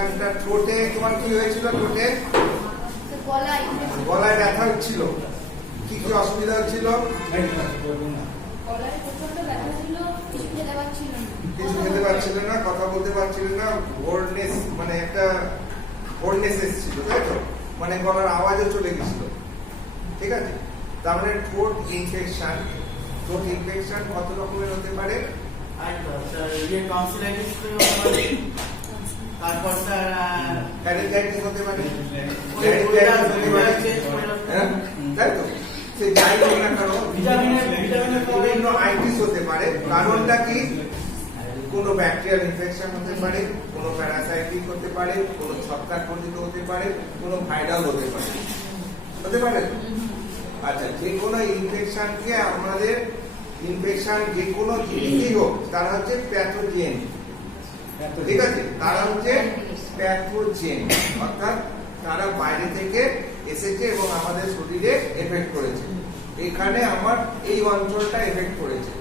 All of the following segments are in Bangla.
ইনফেকশনটা ঠোঁটে তোমার কি হয়েছিল? ঠোঁটে গলায় ব্যথা হচ্ছিল, কি কি অসুবিধা হচ্ছিল? কিছু খেতে পারছিল না, কথা বলতে পারছিল না, হোয়ার্ডনেস মানে একটা হোয়ার্ডনেস এসেছিল, তাই তো? মানে গলার আওয়াজও চলে গেছিল, ঠিক আছে? তার মানে ঠোঁট ইনফেকশন কত রকমের হতে পারে? তারপর স্যার ফ্যারিনজাইটিস হতে পারে, তাই তো? সে যাই হোক না কেন বিভিন্ন আইটিস হতে পারে। কারণটা কি? কোনো ব্যাকটেরিয়াল ইনফেকশন হতে পারে, কোনো প্যারাসাইটিক হতে পারে, কোনো ছত্রাক ঘটিত হতে পারে, কোনো ভাইরাল হতে পারে, হতে পারে। আচ্ছা, যে কোনো ইনফেকশনকে আমাদের ইনফেকশন যে কোনো জিনিসই হোক তারা হচ্ছে প্যাথোজেন, ঠিক আছে? তারা হচ্ছে প্যাথোজেন, অর্থাৎ তারা বাইরে থেকে এসেছে এবং আমাদের শরীরে এফেক্ট করেছে। এখানে আমার এই অঞ্চলটা এফেক্ট করেছে,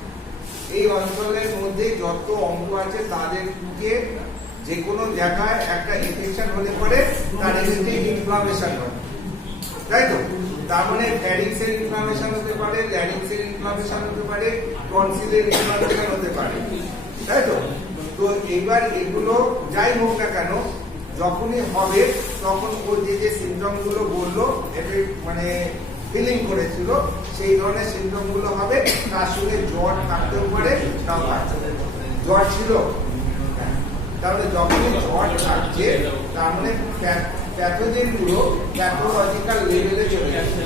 এই অঞ্চলের মধ্যে যত অঙ্গ আছে তাদেরকে যে কোনো জায়গায় একটা ইনফেকশন হলে পরে তার এসে ইনফ্লামেশন হয়, তাই তো? তার মানে ফ্যারিংসের ইনফ্লামেশন হতে পারে, ল্যারিংসের ইনফ্লামেশন হতে পারে, টনসিলের ইনফ্লামেশন হতে পারে, তাই তো? তো এইবার এগুলো যাই হোক না কেন যখনই হবে তখন ও যে যে সিমটম গুলো বললো মানে ফিলিং করেছিল সেই ধরনের সিমটম গুলো হবে। তার সঙ্গে জ্বর থাকতেও পারে, নাও থাকতে জ্বর ছিল, তাহলে যখনই জ্বর থাকছে তার মানে প্যাথোজেন গুলো প্যাথোলজিক্যাল লেভেলে চলে যাচ্ছে,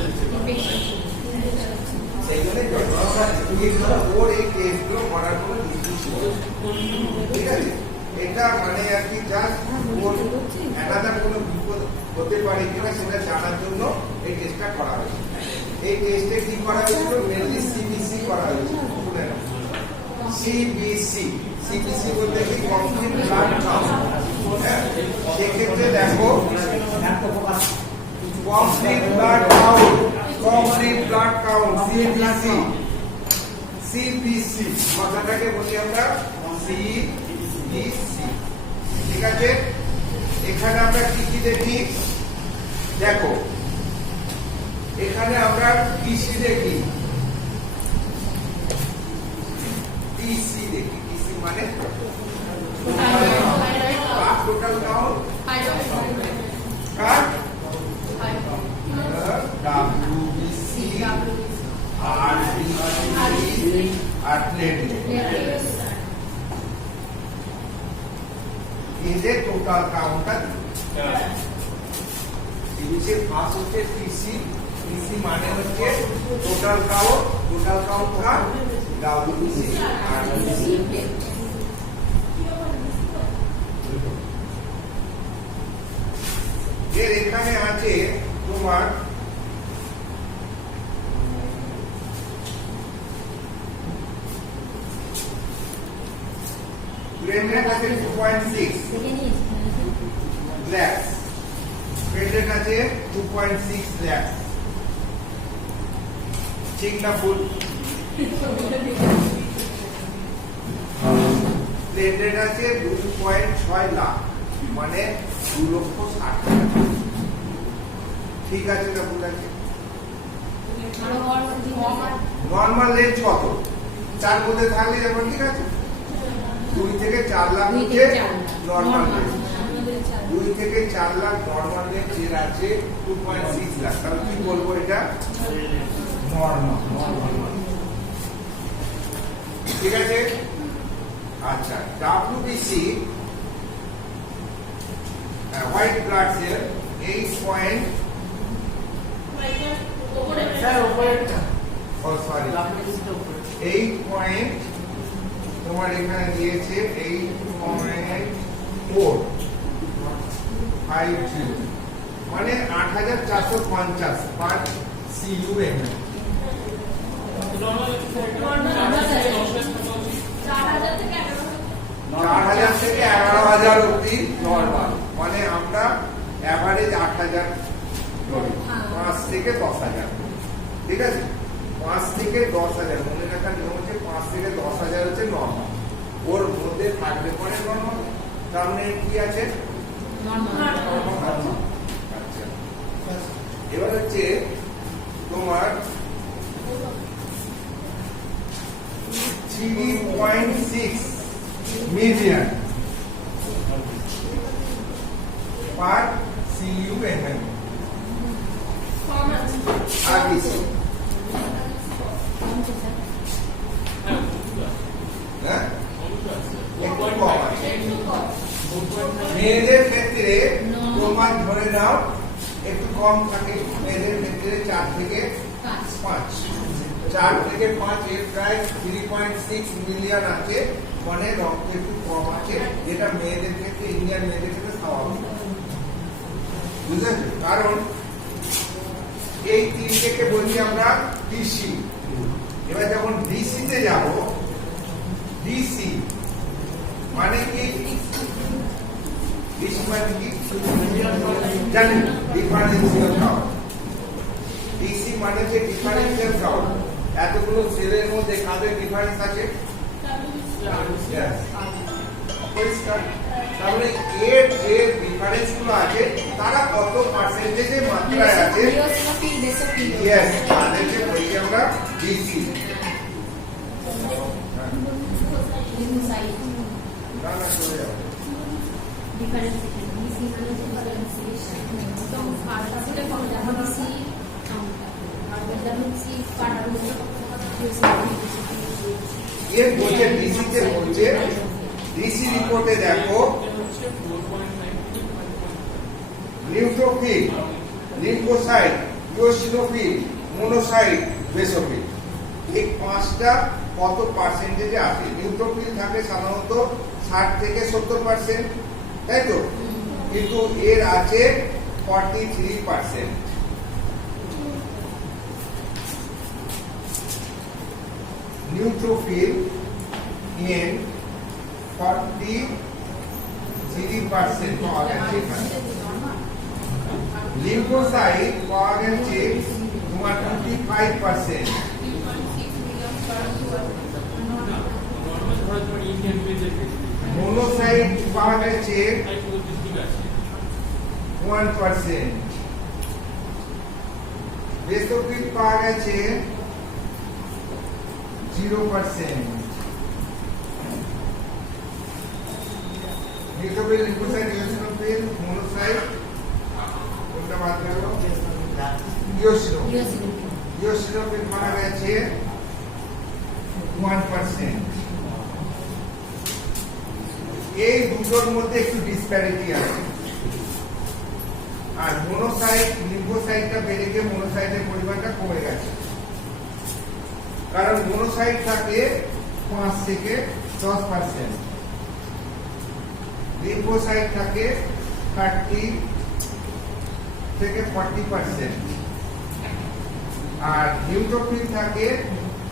সেই জন্য ওর এই টেস্ট গুলো করার কোনো যুক্তি ছিল, ঠিক আছে? এটা মানে আর কি জাস্ট ওর আলাদা কোনো বিপদ হতে পারে কিনা সেটা জানার জন্য এই টেস্টটা করা হয়েছে। এই টেস্টে কি করা হয়েছিল? মেনলি সিবিসি করা হয়েছিল। শুনে নাও, সিবিসি বলতে কি? Complete blood count. সেক্ষেত্রে দেখো কমপ্লিট ব্লাড কাউন্ট সিবিসি কথাটাকে বলি আমরা সিবিসি, ঠিক আছে? এখানে আমরা কি কি দেখি? দেখো এখানে আমরা পিসি দেখি, মানে টোটাল কাউন্ট কার WBC RBC আর প্লেটলেট, এই যে টোটাল কাউন্টটা দিচ্ছে। ফার্স্ট হচ্ছে পিসি মানে হচ্ছে টোটাল কাউন্ট কার WBC RBC। এর এখানে আছে তোমার ব্রেনের কাছে 2.6 লাখ, ব্রেনের কাছে 2.6 লাখ, ঠিক না ভুল? প্লেটের আছে 2.6 লাখ, মানে 2,60,000, ঠিক আছে না ভুল আছে? নর্মাল রেঞ্জ কত? 4 মধ্যে থাকলে যেমন, ঠিক আছে? 2 থেকে 4 লাখ হচ্ছে নর্মাল রেঞ্জ, 2 থেকে 4 লাখ নর্মাল রেঞ্জ, এর আছে 2.6 লাখ। তাহলে কি বলবো? এটা নর্মাল, ঠিক আছে? আচ্ছা, WBC white blood cell 8 point, তোমার এখানে দিয়েছে 8.450, মানে 8,450 পার CUM। 4,000 থেকে 11,000 অব্দি নর্মাল, মানে আমরা অ্যাভারেজ 8,000 ধরি, 5 থেকে 10,000, ঠিক আছে? 5 থেকে 10,000 মনে রাখার নিয়ম হচ্ছে 5 থেকে 10,000 হচ্ছে নর্মাল, ওর মধ্যে থাকলে পরে নর্মাল। তার মানে কি আছে? আচ্ছা, এবার হচ্ছে তোমার 3.6 মিলিয়ন per CUMM RBC। হ্যাঁ, একটু কম আছে। মেয়েদের ক্ষেত্রে তোমার ধরে নাও একটু কম থাকে, মেয়েদের ক্ষেত্রে 4 থেকে 5, 4 থেকে 5 এর প্রায় 3.6 মিলিয়ন আছে, মানে রক্ত একটু কম আছে, যেটা মেয়েদের ক্ষেত্রে, ইন্ডিয়ান মেয়েদের ক্ষেত্রে স্বাভাবিক। বুঝেছো? কারণ এই তিনটেকে বলি আমরা ডিসি। এবার যখন ডিসি তে যাব, ডিসি মানে কি? ডিসি মানে কি জানেন? Differential count. ডিসি মানে যে ডিফারেন্সিয়াল কাউন্ট, এতগুলো সেলের মধ্যে কাদের ডিফারেন্স আছে? পরিষ্কার। তাহলে এর যে ডিফারেন্স গুলো আছে তারা কত পার্সেন্টেজে মাত্রায় আছে, ইয়েস, তাদেরকে বলি আমরা ডিসি। না না, চলে যাবে। এর বলছে ডিসি তে বলছে, ডিসি রিপোর্টে দেখো neutrophil, lymphocyte, eosinophil, monocyte, basophil, এই পাঁচটা কত পার্সেন্টেজে আছে? নিউট্রোফিল থাকে সাধারণত 60 থেকে 70%, তাই তো? কিন্তু এর আছে 43%। নিউট্রোফিল in 43% পাওয়া গেছে এখানে। লিম্ফোসাইট পাওয়া গেছে তোমার 25%। মোনোসাইট পাওয়া গেছে 1%। বেসোফিল পাওয়া গেছে 0%। নিউট্রোফিল, লিম্ফোসাইট, ইওসিনোফিল, মোনোসাইট, কোনটা বাদ গেল? ইওসিনোফিল পাওয়া গেছে 1%। এই দুটোর মধ্যে একটু ডিসপ্যারিটি আছে। আর মোনোসাইট, লিম্ফোসাইটটা বেড়ে গিয়ে মোনোসাইটের পরিমাণটা কমে গেছে, কারণ মোনোসাইট থাকে 5 থেকে 10%, লিম্ফোসাইট থাকে 30 থেকে 40%, আর নিউট্রোফিল থাকে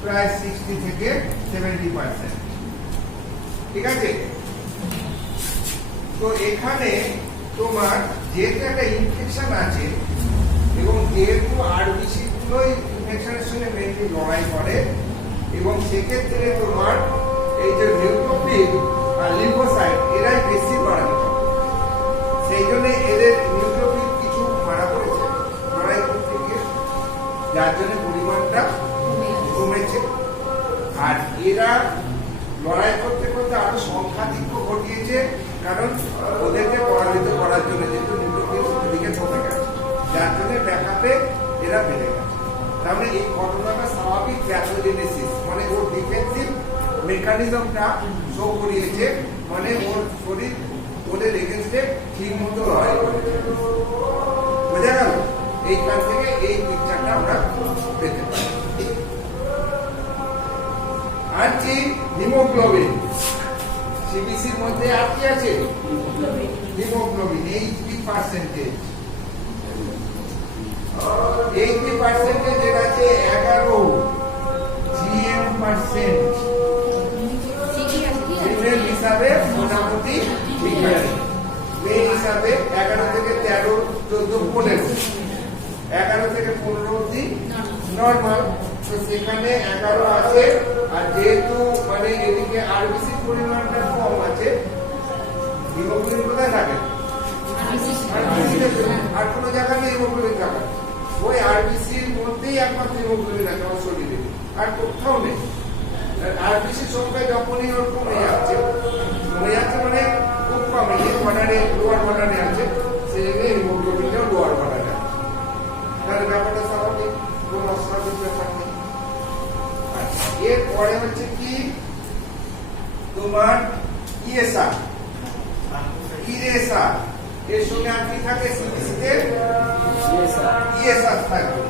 প্রায় 60 থেকে 70%। ঠিক আছে? তো এখানে তোমার যেহেতু একটা ইনফেকশন আছে এবং যেহেতু আরবিসি গুলোই ইনফেকশনের সঙ্গে মেনলি লড়াই করে, এবং সেক্ষেত্রে তোমার এই যে নিউট্রোফিল আর লিম্ফোসাইট এরাই বেশি লড়াই করে, সেই জন্য এদের নিউট্রোফিল কিছু মারা পড়েছে লড়াই করতে গিয়ে, যার জন্য পরিমাণটা কমেছে। আর এরা লড়াই করতে করতে আরো সংখ্যাধিক্য ঘটিয়েছে, কারণ ওদেরকে পরাজিত করার জন্য যেহেতু নিউট্রোফিল দিকে কমে গেছে, যার জন্য ব্যাকআপে এরা বেড়ে গেছে। তাহলে এই ঘটনাটা স্বাভাবিক প্যাথোজেনেসিস, মানে ওর ডিফেন্সিভ মেকানিজমটা শো করিয়েছে, মানে ওর শরীর ওদের এগেন্স্টে ঠিক মতো লড়াই করেছে। বোঝা গেল? এইখান থেকে এই পিকচারটা আমরা পেতে পারি। আর কি হিমোগ্লোবিন, সিবিসির মধ্যে আর কি আছে? হিমোগ্লোবিন 80%। 80% এর আছে 11 GM%। ফিমেল হিসাবে মোটামুটি ঠিক আছে, মেল হিসাবে 11 থেকে 13, 14, 15, 11 থেকে 15 অবধি নরমাল। তো সেখানে 11 আছে, আর যেহেতু মানে এদিকে আরবিসির পরিমাণটা কম আছে, হিমোগ্লোবিন কোথায় থাকে? এর সঙ্গে আর কি থাকে সিবিসিতে ইএসআর থাকবে।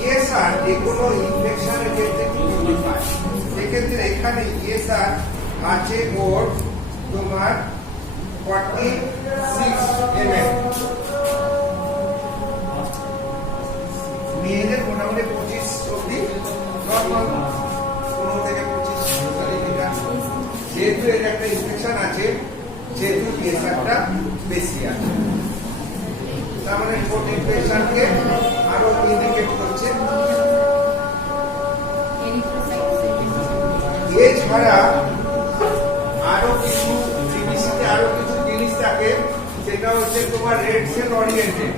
ইএসআর যে কোনো ইনফেকশনের ক্ষেত্রে কি হয়, সেক্ষেত্রে এখানে ইএসআর আছে ওর তোমার 46 ml, মেয়েদের মোটামুটি 25 অব্দি নর্মাল, 15 থেকে 25 লিটার। যেহেতু এর একটা ইনফেকশন আছে, যেহেতু ইএসআরটা বেশি আছে, তার মানে ঠোঁট ইনফেকশনকে আরো ইন্ডিকেট করছে। এছাড়া আরো কিছু সিবিসিতে আরো কিছু জিনিস থাকে, সেটা হচ্ছে তোমার রেড সেল ওরিয়েন্টেড,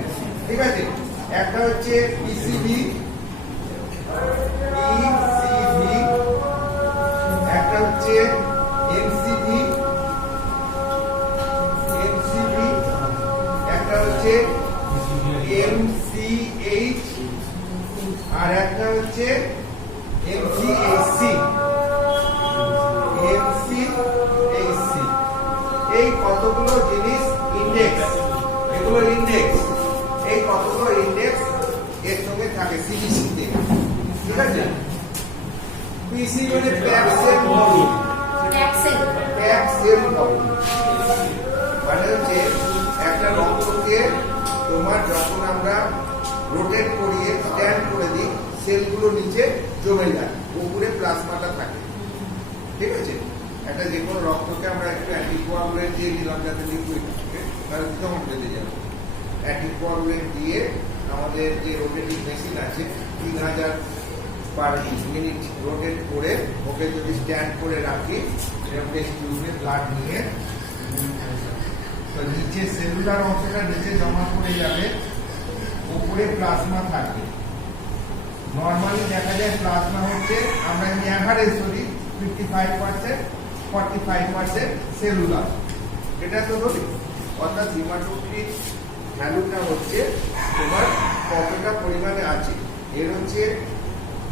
ঠিক আছে। একটা হচ্ছে পিসিবি, একটা হচ্ছে এমসিভি, একটা হচ্ছে এমসিএইচ, আর একটা হচ্ছে এমসিএইচসি। এই কতগুলো জিনিস ইন্ডেক্স, এগুলো ইন্ডেক্স, এই কতগুলো ইন্ডেক্স এর সঙ্গে থাকে সিবিসিতে, ঠিক আছে। পিসি মানে প্যাক সেল মডেল, মানে হচ্ছে একটা রক্তকে তোমার যখন আমরা রোটেট করিয়ে স্ট্যান্ড করে দিই, সেলগুলো নিচে জমে যায়, উপরে প্লাজমাটা থাকে, ঠিক আছে। একটা যে কোনো রক্তকে আমরা একটু অ্যান্টিকোয়াগুলেন্ট দিয়ে দিলাম যাতে লিকুইড থাকে, তাহলে কেমন বেঁধে যাবে। অ্যান্টিকোয়াগুলেন্ট দিয়ে আমাদের যে রোটেটিং মেশিন আছে 3000 পার মিনিট রোটেট করে ওকে যদি স্ট্যান্ড করে রাখি, এরকম টেস্ট টিউবে ব্লাড নিয়ে তো নিচে সেলুলার অংশটা নিচে জমা করে যাবে, উপরে প্লাজমা থাকবে। নর্মালি দেখা যায় প্লাজমা হচ্ছে, আমরা অ্যাভারেজ ধরি 55%, 45% সেলুলার, এটা তো ধরি। অর্থাৎ হিমাটোক্রিট ভ্যালুটা হচ্ছে তোমার কতটা পরিমাণে আছে, এর হচ্ছে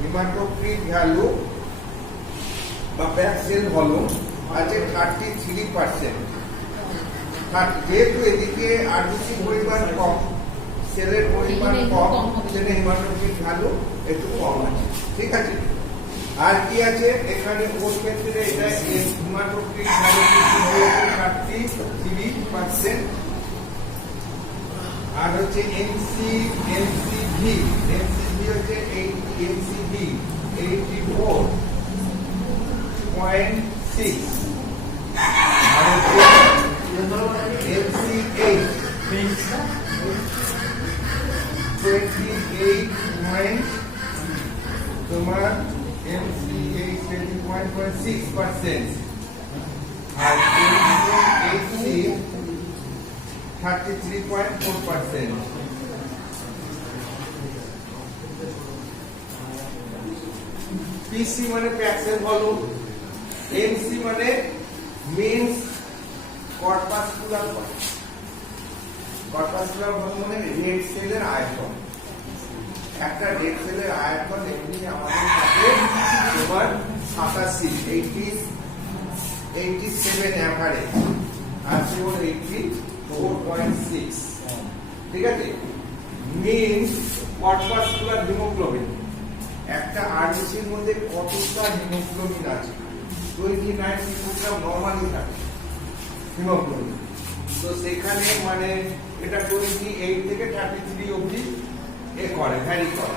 হিমাটোক্রিট ভ্যালু বা প্যাক সেল ভলিউম আছে 33%। যেহেতু এদিকে আরবিসি পরিমাণ কম, সেলের পরিমাণ কম, সেটা হিমাটোক্রিট ভ্যালু একটু কম আছে, ঠিক আছে। আর কি আছে এখানে, ওর ক্ষেত্রে এটা হিমাটোক্রিট ভ্যালু 33%, আর হচ্ছে এমসিভি হচ্ছে এমসিভি 84.6, আর হচ্ছে এমসিএইচ 28 তোমার এমসিএইচ 20.6%, আর এমসিএইচসি 33.4%। পিসি মানে প্যাক সেল ভলিউম, এমসি মানে means corpuscular volume, corpuscular volume মানে রেড সেলের আয়তন। একটা রেড সেলের আয়তন এমনি আমাদের থাকে তোমার 87 অ্যাভারেজ, আছে ওর 84.6, ঠিক আছে। মিন্স কর্পাসকুলার হিমোগ্লোবিন, একটা আরবিসির মধ্যে কতটা হিমোগ্লোবিন আছে, 29 মিলিগ্রাম নরমালি থাকে হিমোগ্লোবিন। তো সেখানে মানে এটা 28 থেকে 33 অবধি করে ভ্যারি করে।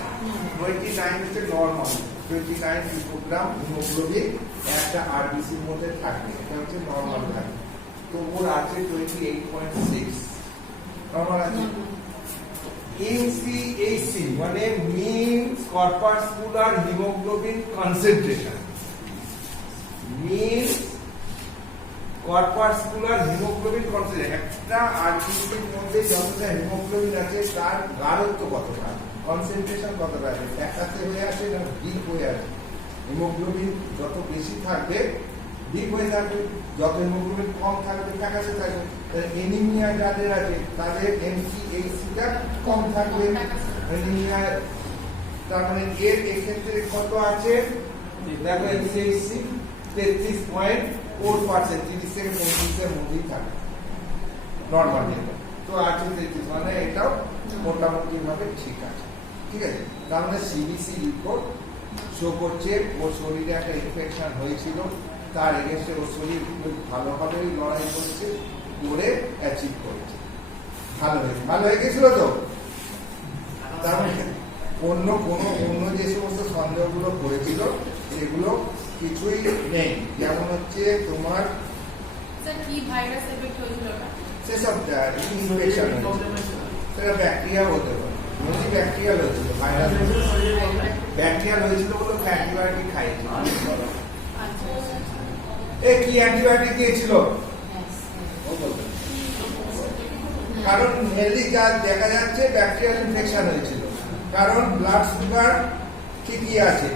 29 হচ্ছে নরমাল, 29 মিলিগ্রাম হিমোগ্লোবিন একটা আরবিসির মধ্যে থাকে, এটা হচ্ছে নরমাল থাকে। তো ওর আছে 28.6 নরমাল আছে। এমসিএইচসি মানে মিন কর্পাসকুলার হিমোগ্লোবিন কনসেন্ট্রেশন, মিন কর্পাসকুলার হিমোগ্লোবিন কনসেন্ট্রেশন, একটা আরবিসির মধ্যে যতটা হিমোগ্লোবিন আছে তার গাঢ়ত্ব কতটা, কনসেন্ট্রেশন কতটা আছে, একাতে হয়ে আসে না ডিপ হয়ে আসে। হিমোগ্লোবিন যত বেশি থাকবে ডিপ হয়ে থাকবে, যত হিমোগ্লোবিন কম থাকবে ফ্যাকাসে থাকবে। এনিমিয়া যাদের আছে তাদের এমসিএইচসিটা কম থাকবে, এনিমিয়া। তার মানে এর এক্ষেত্রে কত আছে দেখো, এমসিএইচসি 33.4%, 30 থেকে 35 এর মধ্যেই থাকে নরমাল যেটা। তো আছে 33, মানে এটাও মোটামুটি ভাবে ঠিক আছে। ঠিক আছে, তার মানে সিবিসি রিপোর্ট শো করছে ওর শরীরে একটা ইনফেকশন হয়েছিল, তার এগেন্স্টে ওর শরীর খুব ভালোভাবেই লড়াই করছে, করে অ্যাচিভ করেছে, ভালো হয়ে গেছিল। তো তার মানে অন্য যে সমস্ত সন্দেহগুলো করেছিল সেগুলো কিছুই নেই। যেমন হচ্ছে তোমার কি ভাইরাস এফেক্ট হয়েছিল, সেসব ইনফেকশন, সেটা ব্যাকটেরিয়া হতে পারে, যদি ব্যাকটেরিয়াল হয়েছিল, ভাইরাস ব্যাকটেরিয়াল হয়েছিল বলে অ্যান্টিবায়োটিক খাইছিল। কি অ্যান্টিবায়োটিক দিয়েছিল? কারণ হেলদি যা দেখা যাচ্ছে ব্যাকটেরিয়াল ইনফেকশন হয়েছিল, কারণ ব্লাড সুগার ঠিকই আছে।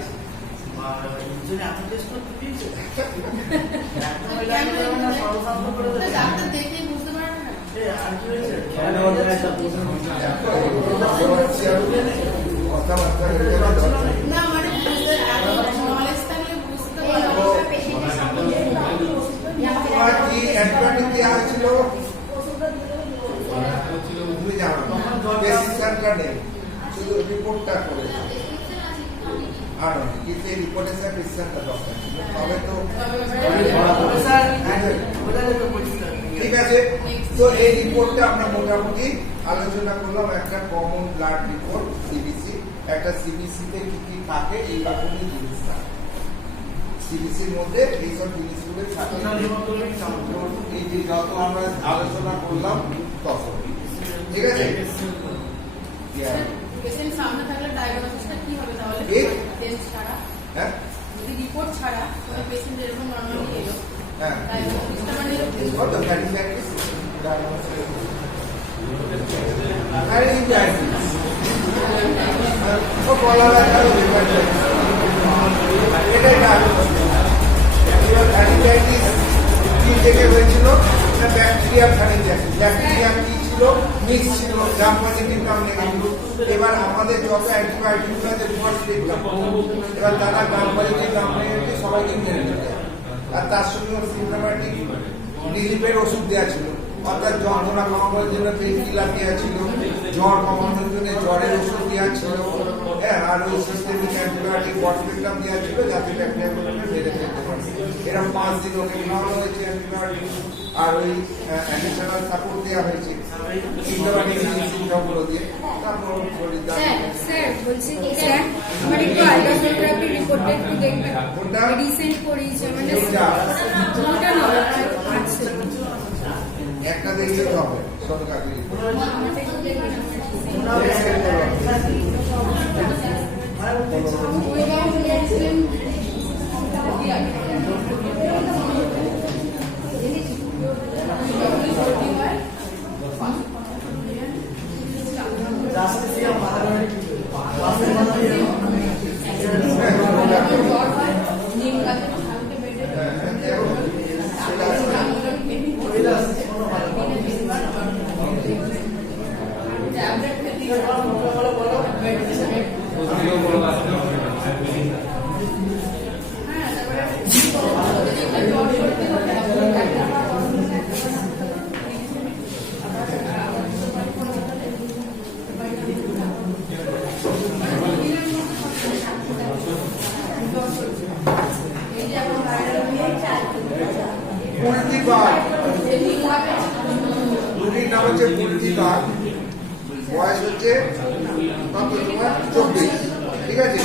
কি অ্যান্টিবায়োটিক দেওয়া হয়েছিল তুমি জানো, প্রেসক্রিপশনটা নেই, শুধু রিপোর্টটা করেছে। আর কিন্তু এই রিপোর্টে স্যার প্রেসক্রিপশনটা দরকার ছিল, তবে তো ঠিক আছে। তো এই রিপোর্টটা আমরা মোটামুটি আলোচনা করলাম, একটা কমন ব্লাড রিপোর্ট সিবিসি, একটা সিবিসি তে কি কি থাকে এই রকমই জিনিস থাকে, সিবিসির মধ্যে এইসব জিনিসগুলো থাকে। এই যে যত আমরা আলোচনা করলাম তত ঠিক আছে। পেশেন্ট সামনে থাকলে ডায়াগনোসিসটা কি হবে তাহলে? টেস্ট ছাড়া, হ্যাঁ, যদি রিপোর্ট ছাড়া ওই পেশেন্ট যেরকম নরমালি এলো, হ্যাঁ, ডায়াগনোসিসটা মানে কত স্যাটিসফ্যাক্টরি আর এই ডায়াগনোসিস ও বলা ব্যথা এটাই ডায়াগনোসিস। কি থেকে হয়েছিল? ব্যাকটেরিয়া ব্যাকটেরিয়া কি ছিল? মিক্স ছিল, গ্রাম পজিটিভ গ্রাম নেগেটিভ। এবার আমাদের যত অ্যান্টিবায়োটিক গুলো রিপোর্ট দেখলাম, এবার তারা গ্রাম পজিটিভ গ্রাম নেগেটিভ সবাইকে মেনে নিতে, আর তার সঙ্গে সিমটোম্যাটিক রিলিফের ওষুধ দেওয়া ছিল, অর্থাৎ যন্ত্রণা কমানোর জন্য পেইন কিলার দেওয়া ছিল, জ্বর কমানোর জন্য জ্বরের ওষুধ দেওয়া ছিল, আর ওই সিস্টেমিক অ্যান্টিবায়োটিক বটফিক্রাম দেওয়া ছিল যাতে ব্যাকটেরিয়াগুলোকে বেড়ে ফেলতে পারে। এরকম 5 দিন ওকে খাওয়ানো হয়েছে অ্যান্টিবায়োটিক, আর ওই অ্যাডিশনাল সাপোর্ট দেওয়া হয়েছে সিমটমগুলো দিয়ে। তারপর স্যার বলছি কি স্যার আমার একটু আল্ট্রাসোনোগ্রাফি রিপোর্টটা একটু দেখবেন, কোনটা রিসেন্ট করেছে মানে ওটা না আছে একটা দেখলে হবে সোনোগ্রাফি রিপোর্ট। আমাদের একটু দেখবেন রুগীর নাম হচ্ছে বুলটিবাগ, বয়স হচ্ছে কত তোমার 24, ঠিক আছে।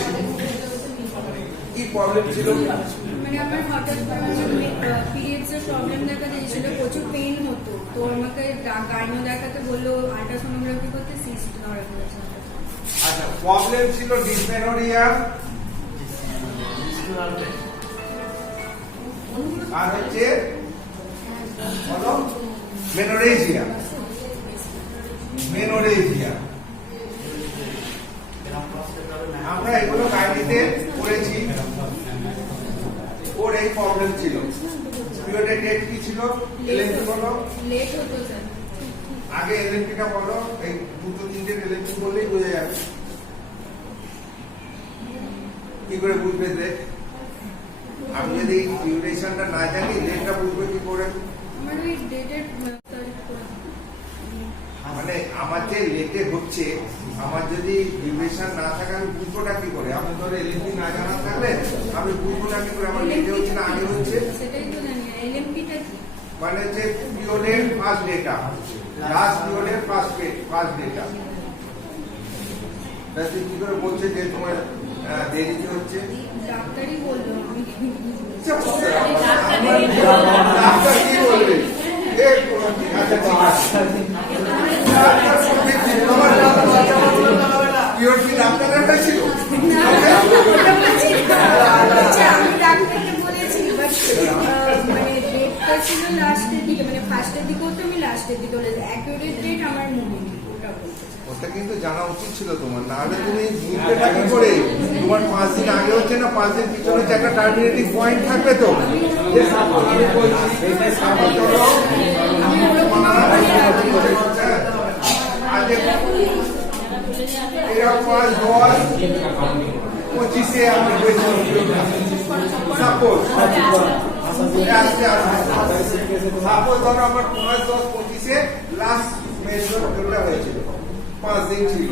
কি প্রবলেম ছিল? মানে আমার হঠাৎ পিরিয়ডসের প্রবলেম দেখা দিয়েছিল, প্রচুর পেইন হতো, তো আমাকে গাইনো দেখাতে বললো আল্ট্রাসোনোগ্রাফি করতে, সিস্ট ধরা পড়েছে। আচ্ছা, প্রবলেম ছিল ডিসমেনোরিয়া আর হচ্ছে বলো মেনোরেজিয়া। আমরা এগুলো গাইনিতে পড়েছি, ওর এই প্রবলেম ছিল। পিরিয়ডের ডেট কি ছিল? এলএনপি বলো। লেট হতো স্যার। আগে এলএনপিটা বলো, এই দুটো তিনটে এলএনপি বললেই বোঝা যাবে। কি করে বুঝবে যে আমি যদি ডিউরেশনটা না জানি রেটটা বুঝবো কি করে? আমার ওই ডেটের তারিখ করে মানে আমার যে রেটে হচ্ছে, আমার যদি ডিউরেশন না থাকে আমি বুঝবোটা কি করে? আমি ধরে এলএমপি না জানা থাকলে আমি বুঝবোটা কি করে আমার রেটে হচ্ছে না আগে হচ্ছে? সেটাই তো জানি না এলএমপিটা কি মানে হচ্ছে পিরিয়ডের ফার্স্ট ডেটা, লাস্ট পিরিয়ডের ফার্স্ট ডেটা। তাহলে কি করে বলছে যে তোমার দেরিতে হচ্ছে? ডাক্তারই বললো আমি ডাক্তার কি বলবে? আচ্ছা ঠিক আছে, ডাক্তার সঠিক ছিল, পিরিয়ড কি ডাক্তারের হয়েছিল? আমি ডাক্তারকে বলেছি বাট মানে ডেটটা ছিল লাস্টের দিকে মানে ফার্স্টের দিকে হতো আমি লাস্টের দিকে বলে অ্যাকুরেট ডেট আমার মনে নেই ওটা বলতে ওটা কিন্তু জানা উচিত ছিল তোমার, না হলে তুমি বুঝতে কি করে? তোমার 5 দিন আগে হচ্ছে না 5 দিন পিছনে হচ্ছে, একটা টার্মিনেটিং পয়েন্ট থাকবে তো। যে সাপোজ আমি বলছি সাপোজ ধরো আগে এরা 5, 10, 25-এ আমার হয়েছিল সাপোজ সাপোজ ধরো আমার 5, 10, 25-এ লাস্ট মেজর হয়েছিল, 5 দিন ছিল।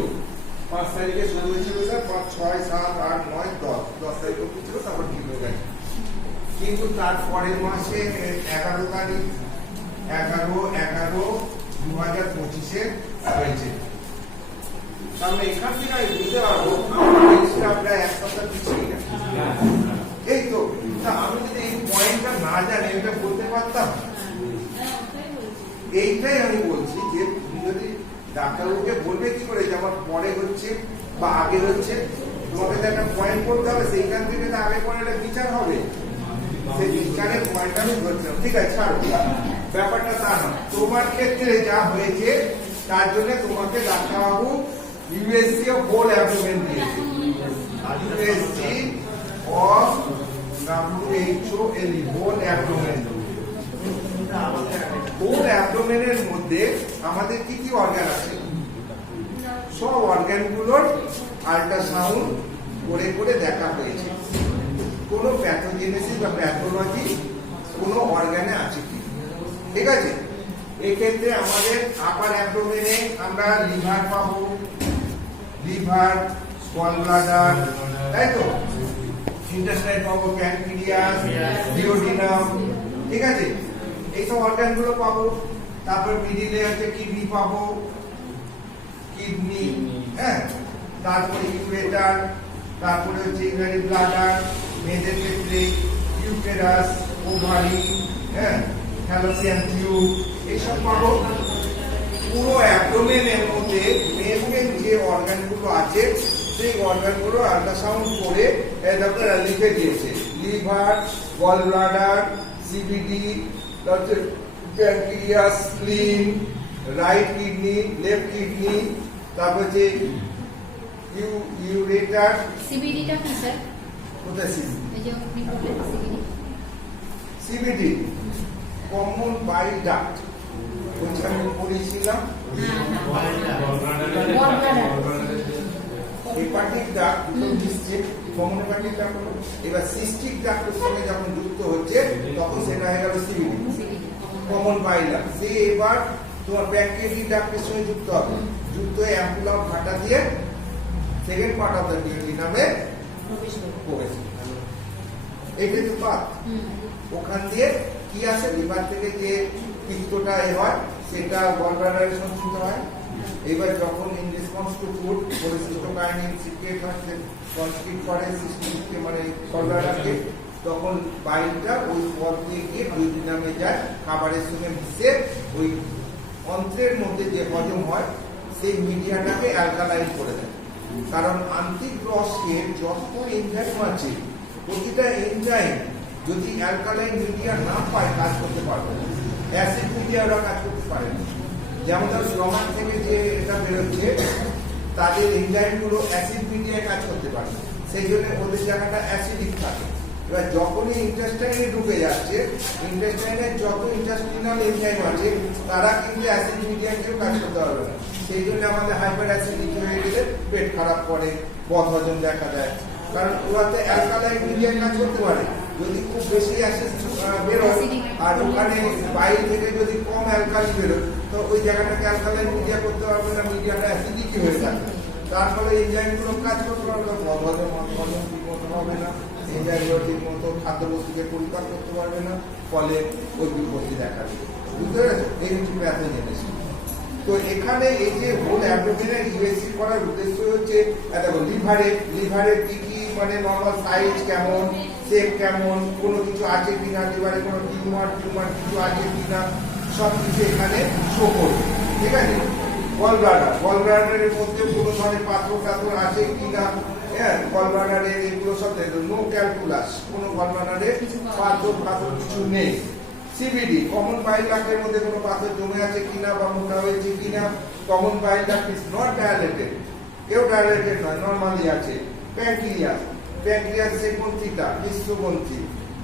5 তারিখে শুরু হয়েছিল স্যার, 5, 6, 7, 8, 9, 10, 10 তারিখ অব্দি ছিল, তারপর ঠিক হয়ে গেছে। কিন্তু তার পরের মাসে 11 তারিখ 11/11/2025-এ হয়েছে। তাহলে এখান থেকে আমি বুঝতে পারবো আমরা এক সপ্তাহ পিছিয়ে গেছি। এই তো, তা আমি যদি এই পয়েন্টটা না জানি এটা বলতে পারতাম। এইটাই আমি বলছি যে তুমি যদি ডাক্তারবাবুকে বলবে কি করে যে আমার পরে হচ্ছে বা আগে হচ্ছে, তোমাকে তো একটা পয়েন্ট করতে হবে, সেইখান থেকে তো আগে পরে একটা বিচার হবে, সেই বিচারের পয়েন্টটা আমি ধরছিলাম। ঠিক আছে, ছাড়ো, ব্যাপারটা তা না। তোমার ক্ষেত্রে যা হয়েছে তার জন্য তোমাকে ডাক্তারবাবু ইউএসসি অফ হোল অ্যাবডোমেন দিয়েছে, USC of WHO whole abdomen. Whole অ্যাবডোমেনের মধ্যে আমাদের কি কি অর্গান আছে? সব অর্গানগুলোর আল্ট্রাসাউন্ড করে করে দেখা হয়েছে, কোন প্যাথোজেনেসিস বা প্যাথোলজি কোন অর্গানে আছে কি। ঠিক আছে, এক্ষেত্রে আমাদের আপার অ্যাবডোমেনে আমরা লিভার পাবো, লিভার, গল ব্লাডার, তাই তো, ইন্টেস্টাইন পাবো, প্যানক্রিয়াস, ডিওডিনাম, ঠিক আছে, এইসব অর্গান গুলো পাবো। তারপর মিডিলে আছে কিডনি পাবো, কিডনি, হ্যাঁ, তারপরে ইউরেটার, তারপরে হচ্ছে ইউরিনারি ব্লাডার, মেয়েদের ক্ষেত্রে ইউটেরাস, ওভারি, হ্যাঁ, ফ্যালোপিয়ান টিউব, এইসব পাবো। পুরো অ্যাবডোমেনের মধ্যে মেন মেন যে অর্গানগুলো আছে সেই অর্গানগুলো আল্ট্রাসাউন্ড করে ডক্টর লিখে দিয়েছে, liver, gallbladder, CBD, pancreas, spleen, right kidney, left kidney, তারপর যে ইউরেটার। সিবিডিটা কি স্যার? কোথায় সিবিডি? এই যে আপনি বললেন সিবিডি। সিবিডি কমন বাইল ডাক্ট, ওইটা আমি পড়েছিলাম। হেপাটিক ডাক্ট দিচ্ছে, কমন হেপাটিক ডাক্ট হলো। এবার সিস্টিক ডাক্টের সঙ্গে যখন যুক্ত হচ্ছে তখন সেটা হয়ে গেল সিবিডি, কমন বাইল ডাক্ট। সে এবার তোমার ব্যাকটেরিয়া ডাক্টের সঙ্গে যুক্ত হবে, যুক্ত হয়ে অ্যাম্পুলা ভাটা দিয়ে সেকেন্ড পার্ট অফ দ্য ডিওডিনামে প্রবেশ। এইটা তো পাত, ওখান দিয়ে কি আসে, লিভার থেকে যে পিত্তটা হয় সেটা গল ব্লাডারে সঞ্চিত হয়। এবার যখন in response to food cholecystokinin secret হচ্ছে, কনস্ট্রিক্ট করে সিস্টেমকে, মানে গল ব্লাডারকে, তখন বাইলটা ওই পথ দিয়ে গিয়ে ডিওডিনামে যায়, খাবারের সঙ্গে মিশে ওই অন্ত্রের মধ্যে যে হজম হয় সেই মিডিয়াটাকে অ্যালকালাইন করে দেয়। কারণ আন্তিক রসের যত এনজাইম আছে, প্রতিটা এনজাইম যদি অ্যালকালাইন মিডিয়া না পায় কাজ করতে পারবে না, অ্যাসিড মিডিয়া ওরা কাজ করতে পারে না। যেমন ধর স্টমাক থেকে যে এটা বেরোচ্ছে তাদের এনজাইমগুলো অ্যাসিড মিডিয়ায় কাজ করতে পারে, সেই জন্য ওদের জায়গাটা অ্যাসিডিক থাকে। এবার যখনই ইন্টেস্টাইনে ঢুকে যাচ্ছে, ইন্টেস্টাইনের যত ইন্টেস্টিনাল এনজাইম আছে তারা কিন্তু অ্যাসিড মিডিয়াকেও কাজ করতে পারবে না। সেই জন্য আমাদের হাইপার অ্যাসিডিটি হয়ে গেলে পেট খারাপ করে, বদহজম দেখা দেয়, কারণ ওরাতে অ্যালকালাইন মিডিয়ায় কাজ করতে পারে, যদি খুব বেশি অ্যাসিড বেরোয় আর ওখানে বাইরে থেকে যদি কম অ্যালকালি বেরোয় তো ওই জায়গাটাকে অ্যালকালাইন মিডিয়া করতে পারবে না, মিডিয়াটা অ্যাসিডিটি হয়ে যাবে। তার ফলে এনজাইমগুলো কাজ করতে পারবে না, হজম ঠিক মতো হবে না, এনজাইমগুলো ঠিক মতো খাদ্যবস্তুকে পরিপাক করতে পারবে না, ফলে ওই বিপত্তি দেখা দেবে। বুঝতে পেরেছো? এই হচ্ছে প্যাথোজেনেসিস। তো এখানে এই যে হোল অ্যাবডোমেনের ইউএসসি করার উদ্দেশ্য হচ্ছে দেখো লিভারে কি কি মানে নরমাল সাইজ কেমন, শেপ কেমন, কোনো কিছু আছে কিনা, লিভারে কোনো টিউমার কিছু আছে কিনা, সব কিছু এখানে শো করবে। ঠিক আছে? গলব্লাডারের মধ্যে কোনো ধরনের পাথর আছে কিনা, হ্যাঁ, গলব্লাডারের এগুলো সব দেখবে। নো ক্যালকুলাস, কোনো গলব্লাডারে পাথর কিছু নেই। সিবিডি, কমন বাইল ডাক্টের মধ্যে কোনো পাথর জমে আছে কিনা বা মোটা হয়েছে কিনা। Common bile duct is not dilated, কেউ ডায়ালেটেড নয়, নর্মালি আছে। প্যাঙ্ক্রিয়াস গ্রন্থিটা বিশ্বগ্রন্থি,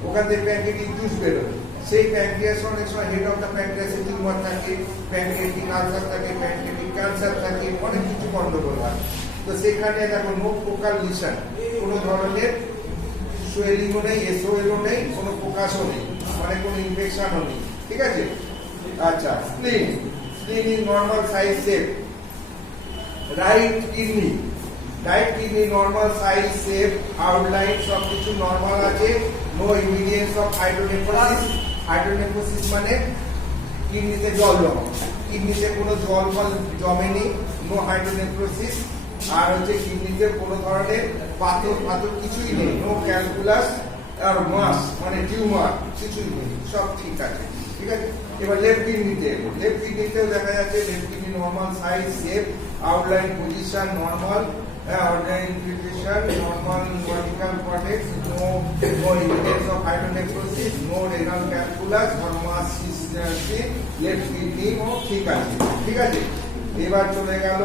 ওখান থেকে প্যাঙ্ক্রিয়াটিক জুস বেরোয়। সেই প্যাঙ্ক্রিয়াস অনেক সময় হেড অফ দ্য প্যাঙ্ক্রিয়াসে টিউমার থাকে, প্যাঙ্ক্রিয়াটিক আলসার থাকে, প্যাঙ্ক্রিয়াটিক ক্যান্সার থাকে, অনেক কিছু গন্ডগোল হয়। তো সেখানে দেখো নো ফোকাল লিশন, কোনো ধরনের সোয়েলিংও নেই, এসওএলও নেই, কোনো প্রকাশও নেই, মানে কোনো ইনফেকশনও নেই। ঠিক আছে? আচ্ছা, স্প্লিন is normal size shape. Right kidney normal size shape, outline সব কিছু নর্মাল আছে। নো ইমিডিয়েন্স অফ হাইড্রোনেফ্রোসিস মানে কিডনিতে জল জমা, কিডনিতে কোনো জল জমেনি, নো হাইড্রোনেফ্রোসিস। আর হচ্ছে কিডনিতে কোনো ধরনের পাথর কিছুই নেই, নো ক্যালকুলাস আর মাস মানে টিউমার কিছুই নেই, সব ঠিক আছে। ঠিক আছে? এবার লেফট কিডনিতেও দেখা যাচ্ছে left kidney normal size shape, outline position normal, outline position normal, vertical cortex, no evidence of hydronephrosis, no renal calculus or mass left kidney ঠিক আছে। ঠিক আছে? এবার চলে গেল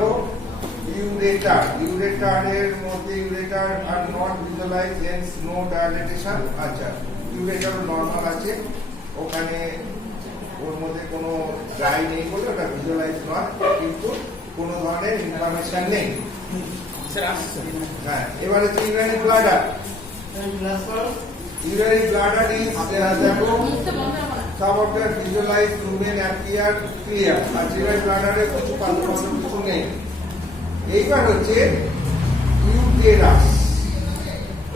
ইউরেটারের মধ্যে ureter are not visualize, hence no dilatation. আচ্ছা, ইউরেটার নরমাল আছে, ওখানে ওর মধ্যে কোনো ড্রাই নেই বলে ওটা ভিজুয়ালাইজ নয়, কিন্তু কোনো ধরনের ইনফরমেশন নেই। হ্যাঁ, এবারে হচ্ছে ইউরিনারি ব্লাডার ইজ দেখো suborder visualize, lumen appear clear. আর ইউরিনারি ব্লাডারে কিছু পাথর কিছু নেই। এইবার হচ্ছে ইউটেরাস।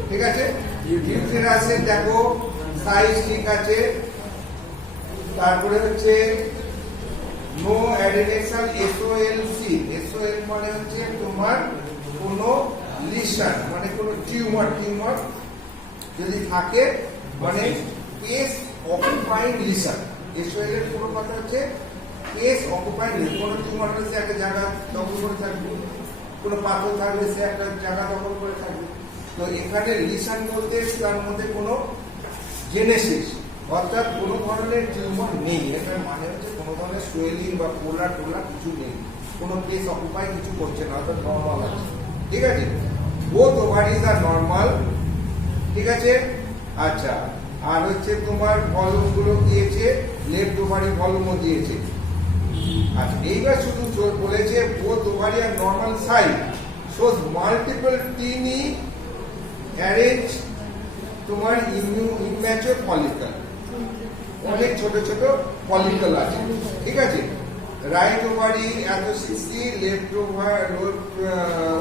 ঠিক আছে? ইউটেরাসের দেখো সাইজ ঠিক আছে। তারপরে হচ্ছে নো অ্যাডেনেশন এসওএলসি, এসওএল মানে হচ্ছে তোমার কোনো লিশন মানে কোনো টিউমার যদি থাকে মানে স্পেস অকুপাইং লিশন। এসওএল এর পুরো কথা হচ্ছে স্পেস অকুপাইং লিশন, কোনো টিউমার হলে সে একটা জায়গা দখল করে থাকবে, কোনো পাথর থাকলে সে একটা জায়গা দখল করে থাকবে। তো এখানে লিশন বলতে তার মধ্যে কোনো জেনেসিস অর্থাৎ কোনো ধরনের টিউমার নেই, এটার মানে হচ্ছে কোনো ধরনের সোয়েলিং বা পোলার কিছু নেই, কোনো প্লেস অকুপাই কিছু করছে না, অর্থাৎ নর্মাল আছে। ঠিক আছে? বোথ ওভারিজ আর নর্মাল। ঠিক আছে? আচ্ছা, আর হচ্ছে তোমার ভলিউম গুলো দিয়েছে, লেফট ওভারি ভলিউমও দিয়েছে। আচ্ছা, এইবার শুধু বলেছে বোথ ওভারি আর নর্মাল সাইজ শোজ মাল্টিপল টিনি অ্যারেঞ্জ তোমার ইম্যাচিওর ফলিকল, অনেক ছোট ছোট ফলিকল আছে। ঠিক আছে? রাইট ওভারি এত 60, লেফট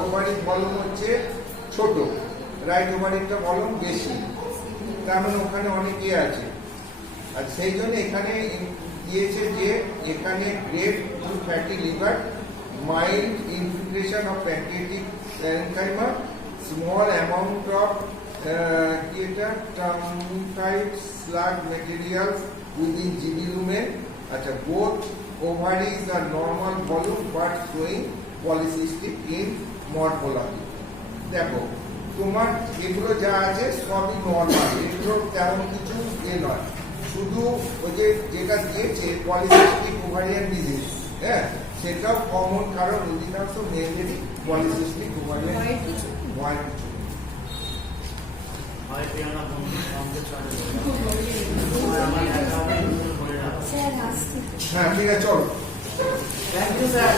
ওভারি ভলিউম হচ্ছে ছোট, রাইট ওভারিটা ভলিউম বেশি, তার মানে ওখানে অনেক ইয়ে আছে। আর সেই জন্য এখানে দিয়েছে যে এখানে grade 2 fatty liver, mild infiltration of pancreatic parenchyma, small amount of termite slug materials within GB lumen. আচ্ছা, both ovaries are normal volume but showing polycystic in morphology. দেখো তোমার এগুলো যা আছে সবই নর্মাল, এগুলো তেমন কিছু নয়, শুধু ওই যে যেটা দিয়েছে পলিসিস্টিক ওভারিয়ান ডিজিজ, হ্যাঁ, সেটাও কমন, কারণ অধিকাংশ মেয়েদেরই পলিসিস্টিক ওভারিয়ান হয়। হ্যাঁ, ঠিক আছে, চলো। Thank you sir.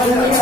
হবে